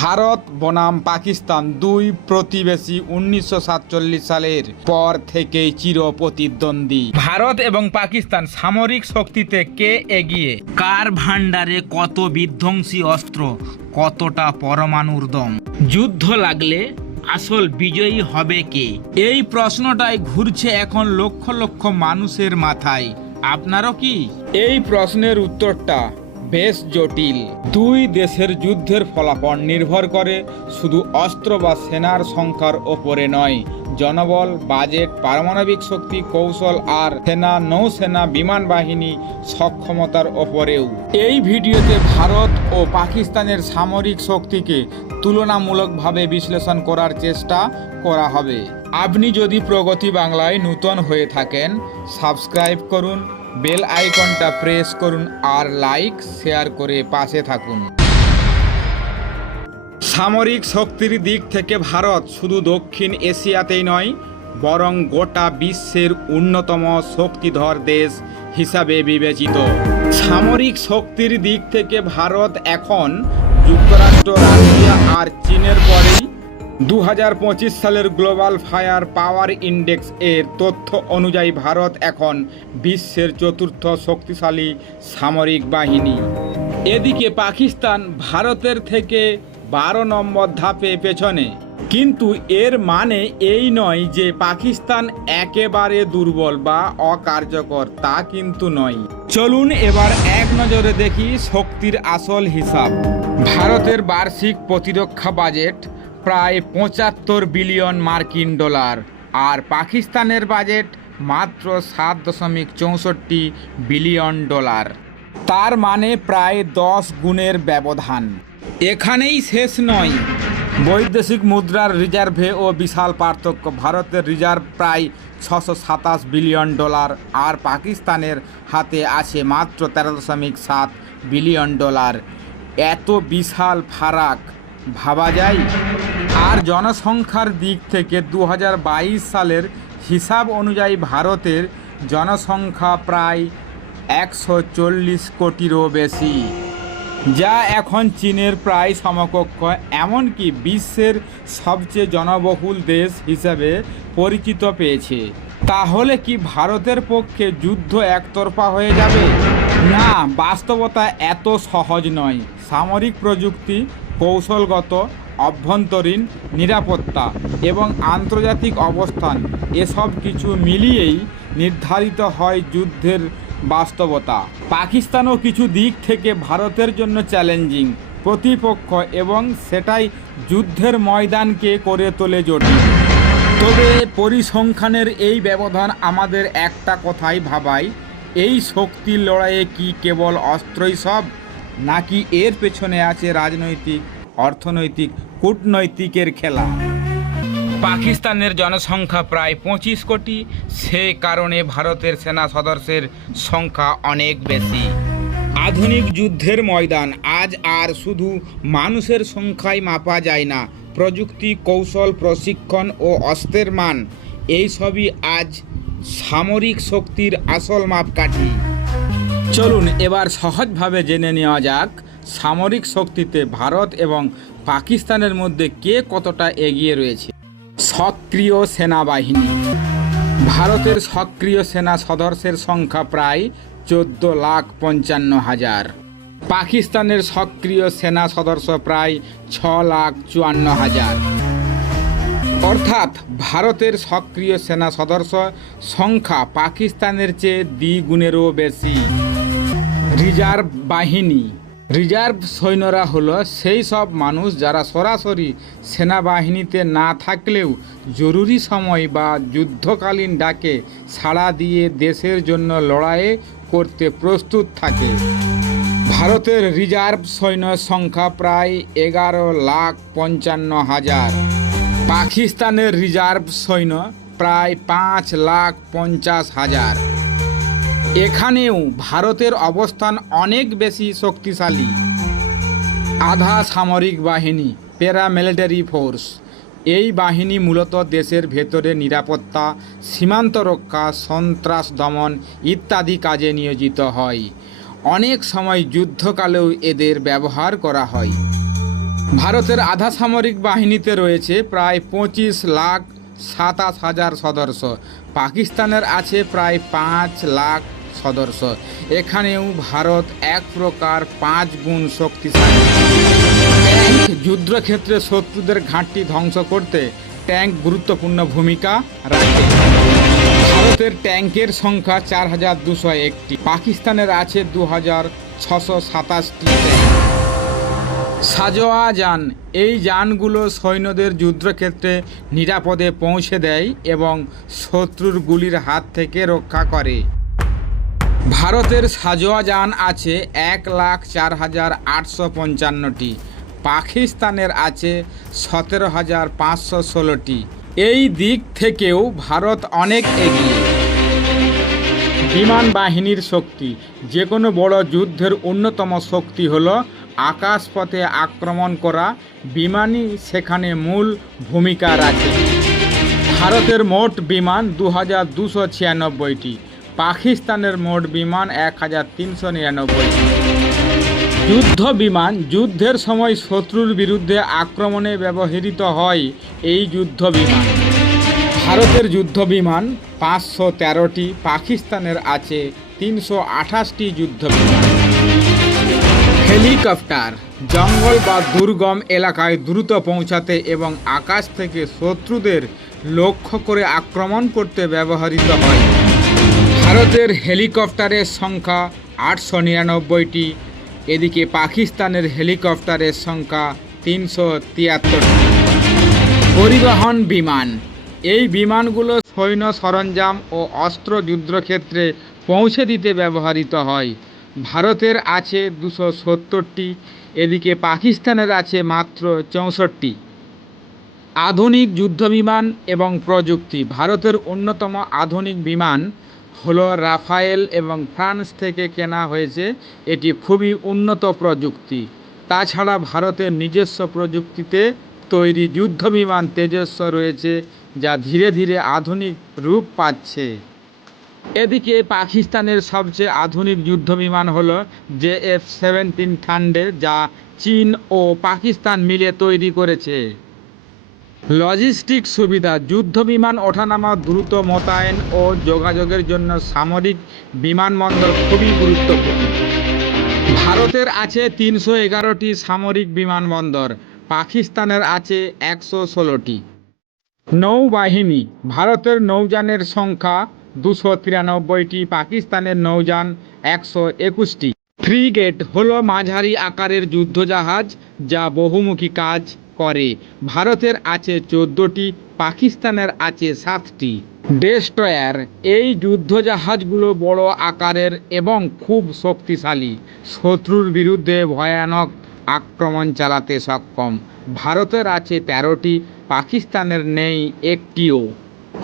ভারত, বনাম, পাকিস্তান দুই প্রতিবেশী উনিশশো সাতচল্লিশ সালের পর থেকেই চির প্রতিদ্বন্দ্বী ভারত এবং পাকিস্তান সামরিক শক্তিতে কে এগিয়ে? কার ভাণ্ডারে কত বিধ্বংসী অস্ত্র, কতটা পরমাণুর দম যুদ্ধ লাগলে আসল বিজয়ী হবে কে? এই প্রশ্নটাই ঘুরছে এখন লক্ষ লক্ষ মানুষের মাথায়। আপনারও কি? এই প্রশ্নের উত্তরটা বেশ জটিল। দুই দেশের যুদ্ধের ফলাফল নির্ভর করে, শুধু অস্ত্র বা সেনার সংখ্যার ওপরে নয়। জনবল, বাজেট, পারমাণবিক শক্তি, কৌশল আর সেনা, নৌসেনা, বিমান বাহিনী সক্ষমতার ওপরেও। এই ভিডিওতে ভারত ও পাকিস্তানের সামরিক শক্তিকে তুলনামূলকভাবে বিশ্লেষণ করার চেষ্টা করা হবে। আপনি যদি প্রগতি বাংলায় নূতন হয়ে থাকেন, সাবস্ক্রাইব করুন। বেল আইকনটা প্রেস করুন আর লাইক, শেয়ার করে পাশে থাকুন। সামরিক শক্তির দিক থেকে ভারত শুধু দক্ষিণ এশিয়াতেই নয়, বরং গোটা বিশ্বের অন্যতম শক্তিধর দেশ হিসাবে বিবেচিত। সামরিক শক্তির দিক থেকে ভারত এখন যুক্তরাষ্ট্র, রাশিয়া আর চীনের পরেই দু হাজার পঁচিশ সালের গ্লোবাল ফায়ার পাওয়ার ইন্ডেক্স এর তথ্য অনুযায়ী ভারত এখন বিশ্বের চতুর্থ শক্তিশালী সামরিক বাহিনী। এদিকে পাকিস্তান ভারতের থেকে বারো নম্বর ধাপে পেছনে। কিন্তু এর মানে এই নয় যে পাকিস্তান একেবারে দুর্বল বা অকার্যকর, তা কিন্তু নয়। চলুন এবার এক নজরে দেখি শক্তির আসল হিসাব। ভারতের বার্ষিক প্রতিরক্ষা বাজেট প্রায় পঁচাত্তর বিলিয়ন মার্কিন ডলার, আর পাকিস্তানের বাজেট মাত্র সাত দশমিক চৌষট্টি বিলিয়ন ডলার। তার মানে প্রায় দশ গুণের ব্যবধান। এখানেই শেষ নয়। বৈদেশিক মুদ্রার রিজার্ভে ও বিশাল পার্থক্য। ভারতের রিজার্ভ প্রায় ছশো সাতাশ বিলিয়ন ডলার, আর পাকিস্তানের হাতে আছে মাত্র তেরো দশমিক সাত বিলিয়ন ডলার। এত বিশাল ফারাক। ভাবা যায়। আর জনসংখ্যার দিক থেকে দু হাজার বাইশ সালের হিসাব অনুযায়ী ভারতের জনসংখ্যা প্রায় একশো চল্লিশ কোটিরও বেশি, যা এখন চীনের প্রায় সমকক্ষ। এমনকি বিশ্বের সবচেয়ে জনবহুল দেশ হিসাবে পরিচিত পেয়েছে। তাহলে কি ভারতের পক্ষে যুদ্ধ একতরফা হয়ে যাবে? না, বাস্তবতা এত সহজ নয়। সামরিক প্রযুক্তি কৌশলগত, অভ্যন্তরীণ নিরাপত্তা এবং আন্তর্জাতিক অবস্থান এসব কিছু মিলিয়েই নির্ধারিত হয় যুদ্ধের বাস্তবতা। পাকিস্তানও কিছু দিক থেকে ভারতের জন্য চ্যালেঞ্জিং, প্রতিপক্ষ এবং সেটাই যুদ্ধের ময়দানকে করে তোলে জটিল। তবে পরিসংখ্যানের এই ব্যবধান আমাদের একটা কথাই ভাবায়, এই শক্তির লড়াইয়ে কি কেবল অস্ত্রই সব? নাকি এর পেছনে আছে রাজনৈতিক, অর্থনৈতিক, কূটনৈতিকের খেলা? পাকিস্তানের জনসংখ্যা প্রায় পঁচিশ কোটি, সে কারণে ভারতের সেনা সদস্যের সংখ্যা অনেক বেশি। আধুনিক যুদ্ধের ময়দান, আজ আর শুধু মানুষের সংখ্যায় মাপা যায় না, প্রযুক্তি, কৌশল, প্রশিক্ষণ ও অস্ত্রের মান, এইসবই আজ সামরিক শক্তির আসল মাপকাঠি। চলুন এবার সহজভাবে জেনে নেওয়া যাক সামরিক শক্তিতে ভারত এবং পাকিস্তানের মধ্যে কে কতটা এগিয়ে রয়েছে। সক্রিয় সেনাবাহিনী। ভারতের সক্রিয় সেনা সদস্যের সংখ্যা প্রায় চোদ্দ লাখ পঞ্চান্ন হাজার। পাকিস্তানের সক্রিয় সেনা সদস্য প্রায় ছ লাখ চুয়ান্ন হাজার। অর্থাৎ ভারতের সক্রিয় সেনা সদস্য সংখ্যা পাকিস্তানের চেয়ে দ্বিগুণেরও বেশি। রিজার্ভ বাহিনী। রিজার্ভ সৈন্যরা হলো সেই সব মানুষ যারা সরাসরি সেনাবাহিনীতে না থাকলেও জরুরি সময় বা যুদ্ধকালীন ডাকে সাড়া দিয়ে দেশের জন্য লড়াই করতে প্রস্তুত থাকে। ভারতের রিজার্ভ সৈন্য সংখ্যা প্রায় এগারো লাখ পঞ্চান্ন হাজার। পাকিস্তানের রিজার্ভ সৈন্য প্রায় পাঁচ লাখ পঞ্চাশ হাজার। এখানেও ভারতের অবস্থান অনেক বেশি শক্তিশালী। আধা সামরিক বাহিনী, প্যারামিলিটারি ফোর্স, এই বাহিনী মূলত দেশের ভেতরে নিরাপত্তা, সীমান্ত রক্ষা, সন্ত্রাস দমন ইত্যাদি কাজে নিয়োজিত হয়। অনেক সময় যুদ্ধকালেও এদের ব্যবহার করা হয়। ভারতের আধা সামরিক বাহিনীতে রয়েছে প্রায় পঁচিশ লাখ সাতাশ হাজার সদস্য। পাকিস্তানের আছে প্রায় পাঁচ লাখ সদস্য এখানেও ভারত এক প্রকার পাঁচ গুণ শক্তিশালী। যুদ্ধক্ষেত্রে শত্রুদের ঘাঁটি ধ্বংস করতে ট্যাঙ্ক গুরুত্বপূর্ণ ভূমিকা রাখে। ভারতের ট্যাঙ্কের সংখ্যা চার হাজার দুশো একটি। পাকিস্তানের আছে দু হাজার ছশো সাতাশটি সাজোয়া যান। এই যানগুলো সৈন্যদের যুদ্ধক্ষেত্রে নিরাপদে পৌঁছে দেয় এবং শত্রুর গুলির হাত থেকে রক্ষা করে। ভারতের সাজোয়া যান আছে এক লাখ চার হাজার আটশো পঞ্চান্নটি। পাকিস্তানের আছে সতেরো হাজার পাঁচশো ষোলোটি। এই দিক থেকেও ভারত অনেক এগিয়ে। বিমান বাহিনীর শক্তি যে কোনো বড় যুদ্ধের অন্যতম শক্তি হল আকাশপথে আক্রমণ করা, বিমানই সেখানে মূল ভূমিকা রাখে। ভারতের মোট বিমান দু হাজার দুশো ছিয়ানব্বইটি। পাকিস্তানের মোট বিমান এক হাজার তিনশো নিরানব্বইটি যুদ্ধ বিমান যুদ্ধের সময় শত্রুর বিরুদ্ধে আক্রমণে ব্যবহৃত হয় এই যুদ্ধ বিমান। ভারতের যুদ্ধ বিমান পাঁচশো তেরোটি, পাকিস্তানের আছে তিনশো আঠাশটি যুদ্ধ বিমান। হেলিকপ্টার জঙ্গল বা দুর্গম এলাকায় দ্রুত পৌঁছাতে এবং আকাশ থেকে শত্রুদের লক্ষ্য করে আক্রমণ করতে ব্যবহৃত হয়। ভারতের হেলিকপ্টারের সংখ্যা আটশো নিরানব্বইটি, এদিকে পাকিস্তানের হেলিকপ্টারের সংখ্যা তিনশো তিয়াত্তরটি। পরিবহন বিমান। এই বিমানগুলো সৈন্য সরঞ্জাম ও অস্ত্র যুদ্ধক্ষেত্রে পৌঁছে দিতে ব্যবহৃত হয়। ভারতের আছে দুশো সত্তরটি, এদিকে পাকিস্তানের আছে মাত্র চৌষট্টি। আধুনিক যুদ্ধবিমান এবং প্রযুক্তি। ভারতের অন্যতম আধুনিক বিমান হলো রাফায়েল এবং ফ্রান্স থেকে কেনা হয়েছে এটি খুবই উন্নত প্রযুক্তি। তাছাড়া ভারতের নিজস্ব প্রযুক্তিতে তৈরি যুদ্ধবিমান তেজস্ব রয়েছে যা ধীরে ধীরে আধুনিক রূপ পাচ্ছে। এদিকে পাকিস্তানের সবচেয়ে আধুনিক যুদ্ধবিমান হলো জে এফ সেভেন্টিন থান্ডে যা চীন ও পাকিস্তান মিলে তৈরি করেছে। লজিস্টিক সুবিধা, যুদ্ধ বিমান ওঠানামা দ্রুত মোতায়েন ও যোগাযোগের জন্য সামরিক বিমানবন্দর খুবই গুরুত্বপূর্ণ। ভারতের আছে তিনশো এগারোটি সামরিক বিমানবন্দর, পাকিস্তানের আছে একশো ষোলোটি। নৌবাহিনী, ভারতের নৌযানের সংখ্যা দুশো তিরানব্বইটি, পাকিস্তানের নৌযান একশো একুশটি। ফ্রিগেট হলো মাঝারি আকারের যুদ্ধজাহাজ, যা বহুমুখী কাজ করে। ভারতের আছে চোদ্দোটি, পাকিস্তানের আছে সাতটি। ডেস্ট্রয়ার, এই যুদ্ধজাহাজগুলো বড় আকারের এবং খুব শক্তিশালী। শত্রুর বিরুদ্ধে ভয়ানক আক্রমণ চালাতে সক্ষম। ভারতের আছে তেরোটি, পাকিস্তানের নেই একটিও।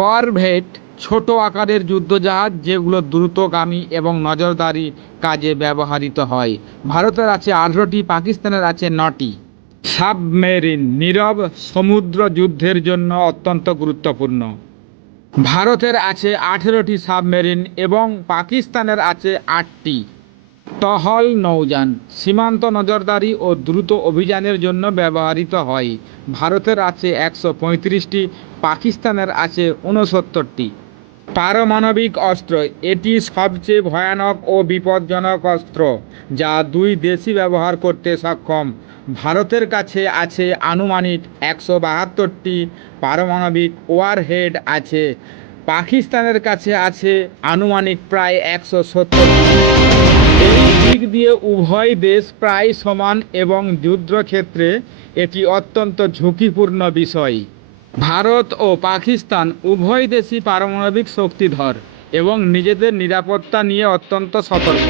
করভেট, ছোট আকারের যুদ্ধজাহাজ যেগুলো দ্রুতগামী এবং নজরদারি কাজে ব্যবহৃত হয়। ভারতের আছে আঠেরোটি, পাকিস্তানের আছে নটি। সাবমেরিন নীরব সমুদ্র যুদ্ধের জন্য অত্যন্ত গুরুত্বপূর্ণ। ভারতের আছে আঠেরোটি সাবমেরিন এবং পাকিস্তানের আছে আটটি। টহল নৌযান, সীমান্ত নজরদারি ও দ্রুত অভিযানের জন্য ব্যবহৃত হয়। ভারতের আছে একশো পঁয়ত্রিশটি, পাকিস্তানের আছে ঊনসত্তরটি। পারমাণবিক অস্ত্র, এটি সবচেয়ে ভয়ানক ও বিপজ্জনক অস্ত্র, যা দুই দেশই ব্যবহার করতে সক্ষম। ভারতের কাছে আছে আনুমানিক একশো বাহাত্তরটি পারমাণবিক ওয়ারহেড আছে। পাকিস্তানের কাছে আছে আনুমানিক প্রায় একশো সত্তর এই দিক দিয়ে উভয় দেশ প্রায় সমান এবং যুদ্ধক্ষেত্রে এটি অত্যন্ত ঝুঁকিপূর্ণ বিষয়। ভারত ও পাকিস্তান উভয় দেশই পারমাণবিক শক্তিধর এবং নিজেদের নিরাপত্তা নিয়ে অত্যন্ত সতর্ক।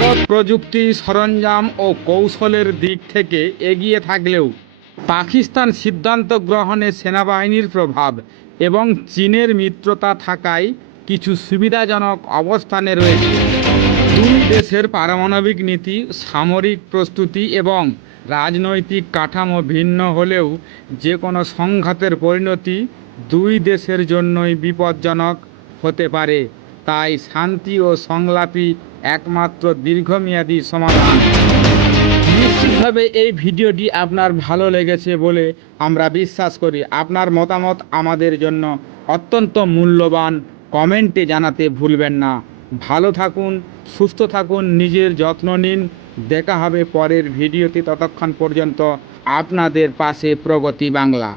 ভারত প্রযুক্তি সরঞ্জাম ও কৌশলের দিক থেকে এগিয়ে থাকলেও পাকিস্তান সিদ্ধান্ত গ্রহণে সেনাবাহিনীর প্রভাব এবং চীনের মিত্রতা থাকায় কিছু সুবিধাজনক অবস্থানে রয়েছে। দুই দেশের পারমাণবিক নীতি, সামরিক প্রস্তুতি এবং রাজনৈতিক কাঠামো ভিন্ন হলেও যে কোনো সংঘাতের পরিণতি দুই দেশের জন্যই বিপজ্জনক হতে পারে। তাই শান্তি ও সংলাপই একমাত্র দীর্ঘমেয়াদী সমাধান। নিশ্চিত তবে এই ভিডিওটি আপনার ভালো লেগেছে বলে আমরা বিশ্বাস করি। আপনার মতামত আমাদের জন্য অত্যন্ত মূল্যবান। কমেন্টে জানাতে ভুলবেন না। ভালো থাকুন, সুস্থ থাকুন, নিজের যত্ন নিন। দেখা হবে পরের ভিডিওতে ততক্ষণ পর্যন্ত। আপনাদের পাশে প্রগতি বাংলা।